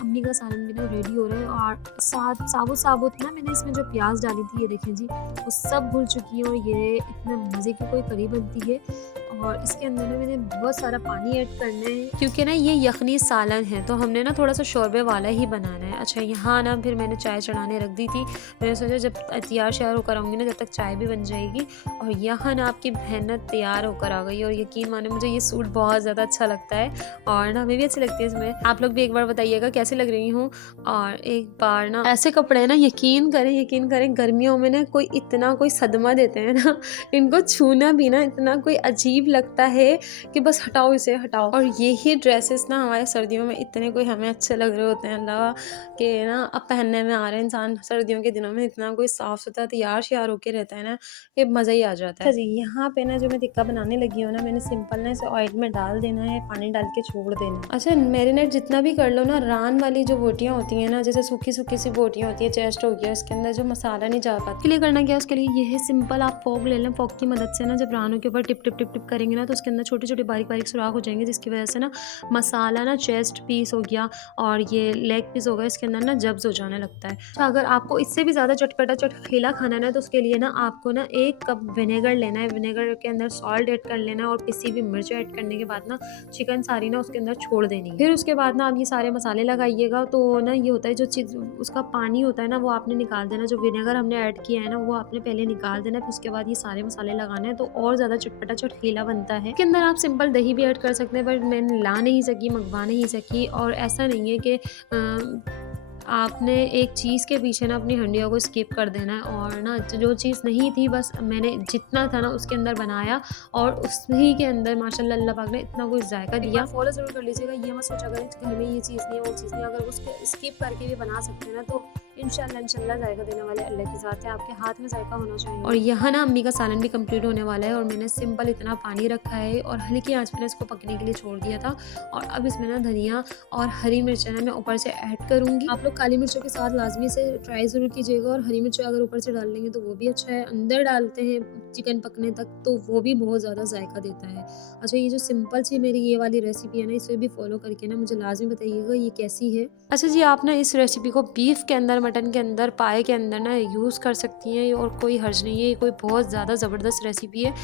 अम्मी का सालन भी ना रेडी हो रहा है और साथ साबुत साबुत ना मैंने इसमें जो प्याज डाली थी, ये देखें जी, वो सब घुल चुकी है और ये इतने मज़े की कोई करी बनती है। और इसके अंदर ना मैंने बहुत सारा पानी ऐड करना है क्योंकि ना ये यखनी सालन है, तो हमने ना थोड़ा सा शोरबे वाला ही बनाना है। अच्छा यहाँ ना फिर मैंने चाय चढ़ाने रख दी थी। मैंने सोचा जब तैयार श्यार होकर आऊँगी ना, जब तक चाय भी बन जाएगी। और यहाँ ना आपकी बहन ना तैयार होकर आ गई और यकीन माने मुझे ये सूट बहुत ज़्यादा अच्छा लगता है और ना हमें भी अच्छी लगती है इसमें। आप लोग भी एक बार बताइएगा कैसी लग रही हूँ। और एक बार ना ऐसे कपड़े ना यकीन करें गर्मियों में ना कोई इतना कोई सदमा देते हैं ना, इनको छूना भी ना इतना कोई अजीब लगता है कि बस हटाओ इसे हटाओ। और यही ड्रेसेस ना हमारे सर्दियों में इतने कोई हमें अच्छे लग रहे होते हैं अल्लाह के ना, अब पहनने में आ रहे हैं। इंसान सर्दियों के दिनों में इतना कोई साफ़ सुथरा तैयार श्यार होके रहता है ना कि मज़ा ही आ जाता है। अच्छा जी यहाँ पे ना जो मैं टिक्का बनाने लगी हूँ ना, मैंने सिंपल ना इसे ऑयल में डाल देना है, पानी डाल के छोड़ देना। अच्छा मैरिनेट जितना भी कर लो ना, रान वाली जो बोटियाँ होती हैं ना, जैसे सूखी सूखी सी बोटियाँ होती है, चेस्ट हो गया, इसके अंदर जो मसाला नहीं जा पाता, के लिए करना क्या उसके लिए ये है सिंपल, आप फोक ले लें। फोक की मदद से ना जब रानों के ऊपर टिप टिप टिप टिप करेंगे ना, तो उसके अंदर छोटे छोटे बारीक बारीक सुराख हो जाएंगे, जिसकी वजह से ना मसाला ना चेस्ट पीस हो गया और ये लेग पीस हो गया, इसके अंदर ना जब्स हो जाने लगता है। अच्छा अगर आपको इससे भी ज़्यादा चटपटा चटखीला खाना है ना, तो उसके लिए ना आपको ना 1 कप विनेगर लेना है। विनेगर के अंदर सॉल्ट ऐड कर लेना है और पिसी हुई मिर्च ऐड करने के बाद ना चिकन सारी ना उसके अंदर छोड़ देनी है। फिर उसके बाद ना आप ये सारे मसाले लगाइएगा, तो ना ये होता है जो चीज़ उसका पानी होता है ना, वो आपने निकाल देना। जो विनेगर हमने ऐड किया है ना, वो आपने पहले निकाल देना। फिर उसके बाद ये सारे मसाले लगाने हैं, तो और ज़्यादा चटपटा चटखीला बनता है। इसके अंदर आप सिंपल दही भी ऐड कर सकते हैं, बट मैंने ला नहीं सकी, मंगवा नहीं सकी। और ऐसा नहीं है कि आपने एक चीज़ के पीछे ना अपनी हंडियों को स्किप कर देना है। और ना जो चीज़ नहीं थी, बस मैंने जितना था ना उसके अंदर बनाया और उसी के अंदर माशाल्लाह अल्लाह पाक ने इतना कुछ जायका दिया। फॉलो ज़रूर कर लीजिएगा, ये मत सोचा करें घर में ये चीज़ नहीं है वो चीज़ नहीं है। अगर उसको स्किप करके भी बना सकते हैं ना, तो इंशाल्लाह जायका देने वाले अल्लाह की ज़ात है, आपके हाथ में जायका होना चाहिए। और यहाँ ना अम्मी का सालन भी कंप्लीट होने वाला है और मैंने सिंपल इतना पानी रखा है और हल्की आंच में इसको पकने के लिए छोड़ दिया था। और अब इसमें ना धनिया और हरी मिर्च ना मैं ऊपर से ऐड करूँगी। आप लोग काली मिर्चों के साथ लाजमी से ट्राई ज़रूर कीजिएगा, और हरी मिर्च अगर ऊपर से डाल लेंगे तो वो भी अच्छा है। अंदर डालते हैं चिकन पकने तक तो वो भी बहुत ज़्यादा जायका देता है। अच्छा ये जो सिंपल सी मेरी ये वाली रेसिपी है ना, इसे भी फॉलो करके ना मुझे लाजमी बताइएगा ये कैसी है। अच्छा जी आप ना इस रेसिपी को बीफ के अंदर, मटन के अंदर, पाए के अंदर ना यूज़ कर सकती हैं और कोई हर्ज नहीं है। ये कोई बहुत ज़्यादा ज़बरदस्त रेसिपी है।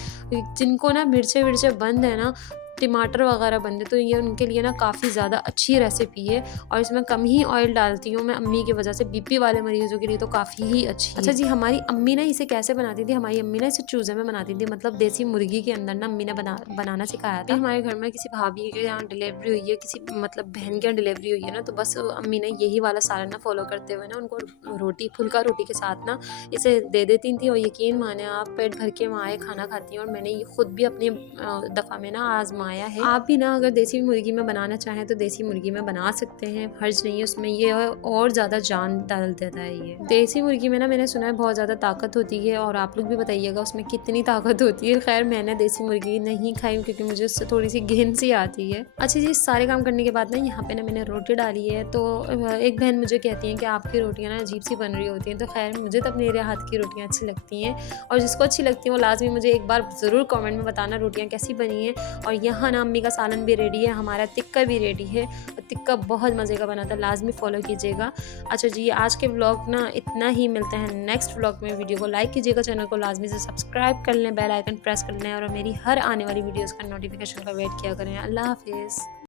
जिनको ना मिर्चे विर्चे बंद है ना, टमाटर वगैरह बंद है, तो ये उनके लिए ना काफ़ी ज़्यादा अच्छी रेसिपी है। और इसमें कम ही ऑयल डालती हूँ मैं अम्मी की वजह से, बीपी वाले मरीजों के लिए तो काफ़ी ही अच्छी है। अच्छा जी हमारी अम्मी ना इसे कैसे बनाती थी, हमारी अम्मी ना इसे चूज़े में बनाती थी, मतलब देसी मुर्गी के अंदर ना अम्मी ने बनाना सिखाया था। हमारे घर में किसी भाभी के यहाँ डिलीवरी हुई है, किसी मतलब बहन के यहाँ डिलीवरी हुई है ना, तो बस अम्मी ने यही वाला सालन ना फॉलो करते हुए ना उनको रोटी, फुल्का रोटी के साथ ना इसे दे देती थी। और यकीन माने आप पेट भर के वहाँ खाना खाती हैं। और मैंने ये खुद भी अपनी दफ़ा में ना आजमाया है। आप भी ना अगर देसी मुर्गी में बनाना चाहें तो देसी मुर्गी में बना सकते हैं, हर्ज नहीं है उसमें। ये और ज़्यादा जान डाल देता है। ये देसी मुर्गी में ना मैंने सुना है बहुत ज़्यादा ताकत होती है, और आप लोग भी बताइएगा उसमें कितनी ताकत होती है। खैर मैंने देसी मुर्गी नहीं खाई क्योंकि मुझे उससे थोड़ी सी घिन सी आती है। अच्छा जी सारे काम करने के बाद ना यहाँ पे ना मैंने रोटी डाली है। तो एक बहन मुझे कहती हैं कि आपकी रोटियाँ ना अजीब सी बन रही होती हैं। तो खैर मुझे तो मेरे हाथ की रोटियाँ अच्छी लगती हैं, और जिसको अच्छी लगती हैं वो लाजमी मुझे एक बार ज़रूर कमेंट में बताना रोटियाँ कैसी बनी हैं। और यहाँ ना अम्मी का सालन भी रेडी है, हमारा टिक्का भी रेडी है। और टिक्का बहुत मज़े का बना था, लाजमी फॉलो कीजिएगा। अच्छा जी आज के व्लॉग ना इतना ही, मिलते हैं नेक्स्ट व्लॉग में। वीडियो को लाइक कीजिएगा, चैनल को लाजमी से सब्सक्राइब कर लें, बेल आइकन प्रेस कर लें, और मेरी हर आने वाली वीडियोज़ का नोटिफिकेशन का वेट किया करें। अल्लाह हाफिज़।